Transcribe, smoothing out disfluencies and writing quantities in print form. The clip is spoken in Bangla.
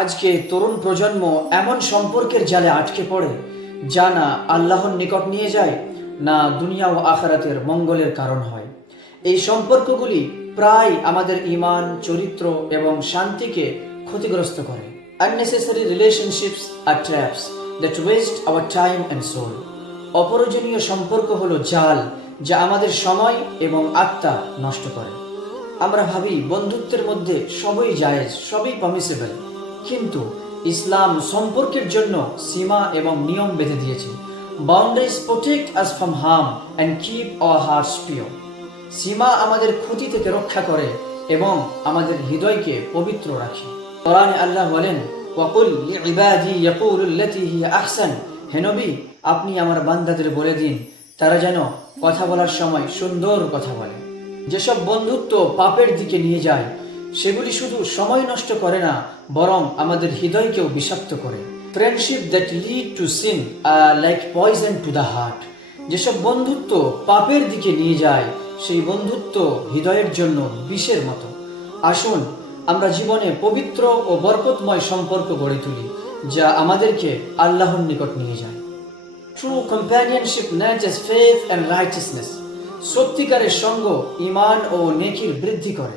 আজকে তরুণ প্রজন্ম এমন সম্পর্কের জালে আটকে পড়ে যা না আল্লাহর নিকট নিয়ে যায়, না দুনিয়া ও আখিরাতের মঙ্গলের কারণ হয়। এই সম্পর্কগুলি প্রায় আমাদের ঈমান, চরিত্র এবং শান্তিকে ক্ষতিগ্রস্ত করে। Unnecessary relationships are traps that waste our time and soul. অপ্রয়োজনীয় সম্পর্ক হলো জাল যা আমাদের সময় এবং আত্মা নষ্ট করে। আমরা ভাবি বন্ধুত্বের মধ্যে সবই জায়েজ, সবই পারমিসিবল, কিন্তু ইসলাম সম্পর্কের জন্য সীমা এবং নিয়ম বেঁধে দিয়েছে। Boundaries protect us from harm and keep our hearts pure. সীমা আমাদের ক্ষতি থেকে রক্ষা করে এবং আমাদের হৃদয়কে পবিত্র রাখে। কোরআনে আল্লাহ বলেন, ওয়াকুল লিইবাদি ইয়াকুলুল্লাতী হিয়া আহসান। হে নবী, আপনি আমার বান্দাদের বলে দিন তারা যেন কথা বলার সময় সুন্দর কথা বলে। যেসব বন্ধুত্ব পাপের দিকে নিয়ে যায় সেগুলি শুধু সময় নষ্ট করে না, বরং আমাদের হৃদয়কেও বিষাক্ত করে। Friendship that lead to sin are like poison to the heart. যেসব বন্ধুত্ব পাপের দিকে নিয়ে যায় সেই বন্ধুত্ব হৃদয়ের জন্য বিষের মতো। আসুন আমরা জীবনে পবিত্র ও বরকতময় সম্পর্ক গড়ে তুলি যা আমাদেরকে আল্লাহর নিকট নিয়ে যায়। True companionship nurtures faith and righteousness. সত্যিকারের সঙ্গ ঈমান ও নেকির বৃদ্ধি করে।